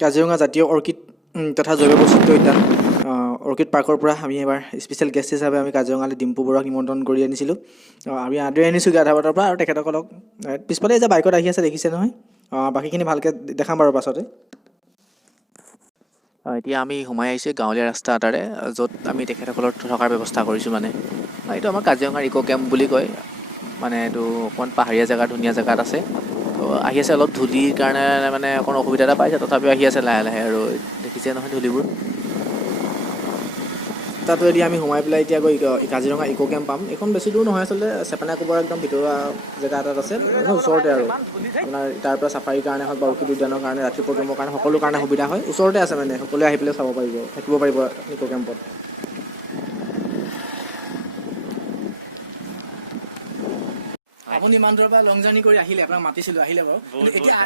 কাজিৰঙা জাতীয় অৰ্কিড তথা জৈৱ বৈচিত্ৰ্য উদ্যান অৰ্কিড পাৰ্কৰ পৰা আমি এবাৰ স্পেচিয়েল গেষ্ট হিচাপে আমি কাজিৰঙালৈ ডিম্পু বৰুৱাক নিমন্ত্ৰণ কৰি আনিছিলোঁ। আমি আদৰি আনিছোঁগৈ আধাবাটৰ পৰা আৰু তেখেতসকলক পিছফালে যে বাইকত আহি আছে দেখিছে নহয়। বাকীখিনি ভালকৈ দেখাম বাৰু পাছতে। এতিয়া আমি সোমাই আহিছোঁ গাঁৱলীয়া ৰাস্তা এটাৰে, য'ত আমি তেখেতসকলৰ থকাৰ ব্যৱস্থা কৰিছোঁ। মানে এইটো আমাৰ কাজিৰঙাৰ ইক' কেম্প বুলি কয়। মানে এইটো অকণমান পাহাৰীয়া জেগা, ধুনীয়া জেগাত আছে। তো আহি আছে অলপ ধূলিৰ কাৰণে মানে অকণ অসুবিধা এটা পাইছে, তথাপিও আহি আছে লাহে লাহে। আৰু দেখিছে নহয় ধূলিবোৰ। তাতো এতিয়া আমি সোমাই পেলাই এতিয়া গৈ কাজিৰঙা ইক' কেম্প পাম। এইখন বেছি দূৰ নহয় আচলতে, চেপেনা কোবৰ একদম ভিতৰুৱা জেগা এটাত আছে, ওচৰতে আৰু আপোনাৰ তাৰ পৰা চাফাৰীৰ কাৰণে হওক বা অৰ্কিড উদ্যানৰ কাৰণে, ৰাতি প্ৰগ্ৰেমৰ কাৰণে, সকলো কাৰণে সুবিধা হয়। ওচৰতে আছে, মানে সকলোৱে আহি পেলাই চাব পাৰিব, থাকিব পাৰিব ইক' কেম্পত। আপুনি ইমান দূৰৰ পৰা লং জাৰ্ণি কৰি আহিলে, আপোনাক মাতিছিলোঁ, আহিলে বাৰু। এতিয়া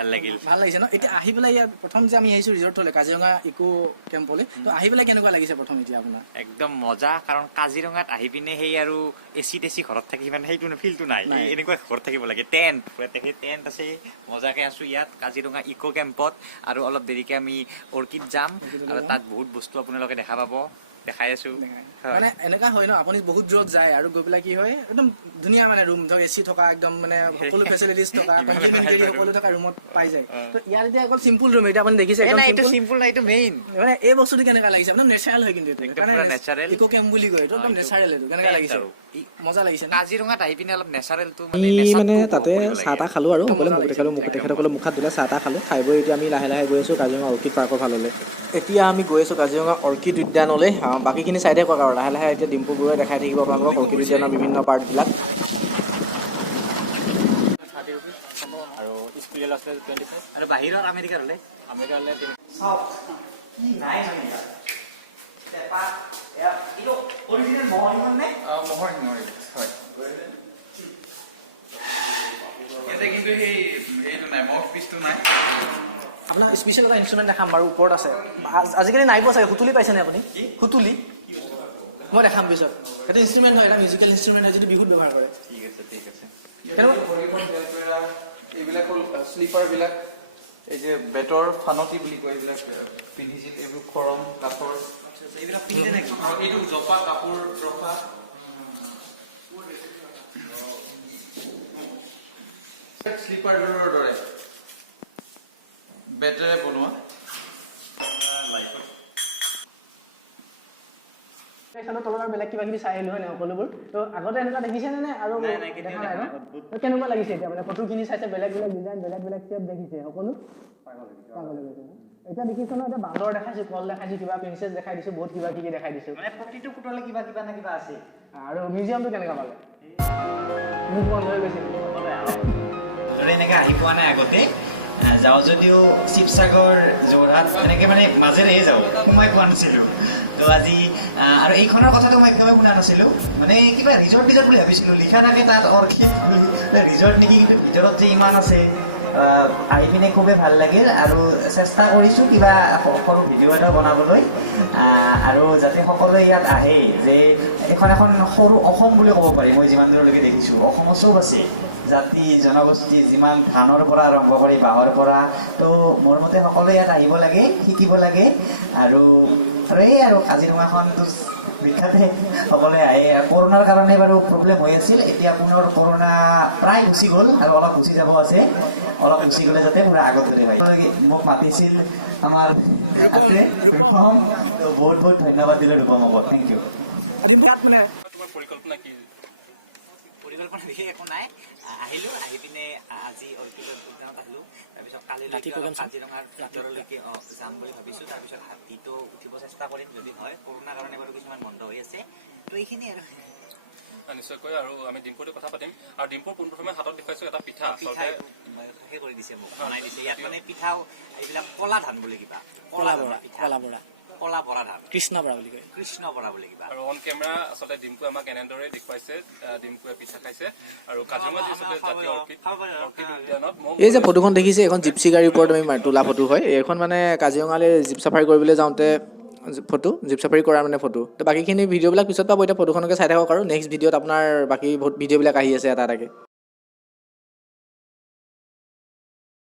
ভাল লাগিছে ন? এতিয়া আহি পেলাই ইয়াত প্ৰথম যে আমি আহিছোঁ ৰিজৰ্টলৈ, কাজিৰঙা ইক' কেম্পলৈ, তো আহি পেলাই কেনেকুৱা লাগিছে প্ৰথম এতিয়া আপোনাৰ? একদম মজা, কাৰণ কাজিৰঙাত আহি পিনে সেই আৰু এচি টেচি ঘৰত থাকি মানে সেইটো ফিলটো নাই। এনেকুৱা ঘৰত থাকিব লাগে। টেণ্ট আছে, মজাকে আছো ইয়াত কাজিৰঙা ইক' কেম্পত। আৰু অলপ দেৰিকে আমি অৰ্কিড যাম, আৰু তাত বহুত বস্তু আপোনালোকে দেখা পাব, দেখাই আছো। মানে এনেকুৱা হয় ন, আপুনি বহুত দূৰত যায় আৰু গৈ পেলাই কি হয়, একদম ধুনীয়া মানে ৰুম ধৰক এচি থকা, একদম মানে সকলো ফেচিলিটিজ থকা, সকলো থকা ৰুমত পাই যায়। তো ইয়াত এতিয়া অকল চিম্পুল ৰুম, এতিয়া আপুনি দেখিছে চিম্পুল নাই, এইটো মেইন। মানে এই বস্তুটো কেনেকুৱা লাগিছে? একদম নেচাৰেল হয়, কিন্তু নেচাৰেল ইক' কেম্প বুলি কয়, এইটো একদম নেচাৰেল। এইটো কেনেকুৱা লাগিছে? মজা লাগিছে। কাজিৰঙাত আহি পিনে অলপ নেচাৰেলটো মানে তাতে চাহ তাহ খালোঁ আৰু সকলোৱে তেখেতসকলে মুখত দিলে, চাহ তাহ খালোঁ। খাই বৈ এতিয়া আমি লাহে লাহে গৈ আছোঁ কাজিৰঙা অৰ্কিড পাৰ্কৰ ফাললৈ। এতিয়া আমি গৈ আছোঁ কাজিৰঙা অৰ্কিড উদ্যানলৈ। বাকীখিনি চাইডে কওক আৰু লাহে লাহে এতিয়া ডিম্পু বৰুৱাই দেখাই থাকিব আপোনালোকক অৰ্কিড উদ্যানৰ বিভিন্ন পাৰ্টবিলাক। আৰু স্কুলত আছে 25, আৰু বাহিৰত আমেৰিকাৰ হ'লে আপোনাৰ স্পেচিয়েল এটা ইনষ্ট্ৰুমেণ্ট দেখাম বাৰু, ওপৰত আছে। আজিকালি নাই পোৱা চাগে, সুতুলি পাইছেনে আপুনি? সুতুলি মই দেখাম পিছত। সেইটো ইনষ্ট্ৰুমেণ্ট হয়, এটা মিউজিকেল ইনষ্ট্ৰুমেণ্ট হয়, যিটো বিহুত ব্যৱহাৰ কৰে। ঠিক আছে। এইবিলাক হ'ল শ্লিপাৰবিলাক, এই যে বেটৰ ফানতি বুলি কয়, এইবিলাক পিন্ধিছিল। এইবোৰ খৰম কাঠৰ, এইবিলাক পিন্ধে নেকি? এইটো জপা কাপোৰ ৰখা শ্লিপাৰবোৰৰ দৰে বেটেৰে বনোৱা। তলত আৰু বেলেগ কিবা কিবি চাই আহিলো হয় নাই সকলোবোৰ। তো আগতে এনেকুৱা দেখিছেনে নে? আৰু দেখা নাই ন? কেনেকুৱা লাগিছে এতিয়া? মানে ফটোখিনি চাইছে, বেলেগ বেলেগ ডিজাইন, বেলেগ বেলেগ ষ্টেপ দেখিছে সকলো। এতিয়া দেখিছো ন, এতিয়া বান্দৰ দেখাইছো, কল দেখাইছো, কিবা প্ৰিন্সেছ দেখাই দিছো, বহুত কিবা কিবি দেখাই দিছো। মানে প্ৰতিটো পুতলে কিবা না কিবা আছে। আৰু মিউজিয়ামটো কেনেকুৱা পালে? মোক মন হৈ গৈছে। এনেকে আহি পোৱা নাই আগতে, যাওঁ যদিও শিৱসাগৰ, যোৰহাট এনেকে মানে মাজেৰেহে যাওঁ, সোমাই পোৱা নাছিলো। তো আজি আৰু এইখনৰ কথাটো মই একদমেই শুনা নাছিলো। মানে কিবা ৰিজৰ্ট বুলি ভাবিছিলো, লিখা থাকে তাত অৰ্কিড বুলি, ৰিজৰ্ট নেকি, কিন্তু ভিতৰত যে ইমান আছে। আহি পিনে খুবেই ভাল লাগিল, আৰু চেষ্টা কৰিছোঁ কিবা সৰু ভিডিঅ' এটা বনাবলৈ, আৰু যাতে সকলোৱে ইয়াত আহে, যে এখন সৰু অসম বুলি ক'ব পাৰি। মই যিমান দূৰলৈকে দেখিছোঁ অসমত চব আছে, জাতি জনগোষ্ঠী, যিমান ধানৰ পৰা আৰম্ভ কৰি বাঁহৰ পৰা। তো মোৰ মতে সকলোৱে ইয়াত আহিব লাগে, শিকিব লাগে। আৰু এই আৰু কাজিৰঙাখনতো বিখ্যাতে, সকলোৱে আহে। কৰোণাৰ কাৰণে বাৰু প্ৰব্লেম হৈ আছিল, এতিয়া পুনৰ কৰোণা প্ৰায় গুচি গ'ল, আৰু অলপ গুচি যাব আছে। অলপ গুচি গ'লে যাতে পুৰা আগত ধৰি হয়। মোক মাতিছিল আমাৰ আছে ৰূপম, তো বহুত বহুত ধন্যবাদ দিলোঁ ৰূপমক। Thank U. তোমাৰ পৰিকল্পনা কি? পৰিকল্পনা বিশেষ একো নাই, আহিলোঁ, আহি পিনে আজি অৰ্কিড উদ্যানত আহিলোঁ। তাৰপিছত কালিলৈকে কাজিৰঙাৰ ভিতৰলৈকে যাম বুলি ভাবিছোঁ। তাৰপিছত হাতীটো উঠিব চেষ্টা কৰিম, যদি হয়। কৰোণাৰ কাৰণে বাৰু কিছুমান বন্ধ হৈ আছে, তো এইখিনি আৰু। নিশ্চয়কৈ, আৰু আমি ডিম্পুৰ কথা পাতিম। আৰু ডিম্পুৰ পোনপ্ৰথমে হাতত দেখুৱাইছো এটা পিঠা, সেই কৰি দিছে মোক, বনাই দিছে। ইয়াত মানে পিঠাও এইবিলাক কলা ধান বুলি কিবা, কলা বৰা ধান, কৃষ্ণ বৰা বুলি কয়, কৃষ্ণ বৰা বুলি কিবা। আৰু অন কেমেৰা আচলতে ডিম্পু আমাক এনেদৰে দেখুৱাইছে, ডিম্পুৱে পিঠা খাইছে। আৰু কাজিৰঙা আচলতে জাতীয় অৰ্কিড উদ্যানত এই যে ফটোখন দেখিছে, এখন জিপচি গাড়ীৰ ওপৰত আমি তোলা ফটো হয়। এইখন মানে কাজিৰঙালৈ জীপ চাফাৰী কৰিবলৈ যাওঁতে জীপ চাফাৰী কৰাৰ মানে ফটো। তো বাকীখিনি ভিডিঅ'বিলাক পিছত পাব, এতিয়া ফটোখনকে চাই থাকক। আৰু নেক্সট ভিডিঅ'ত আপোনাৰ বাকী বহুত ভিডিঅ'বিলাক আহি আছে এটা এটাকৈ।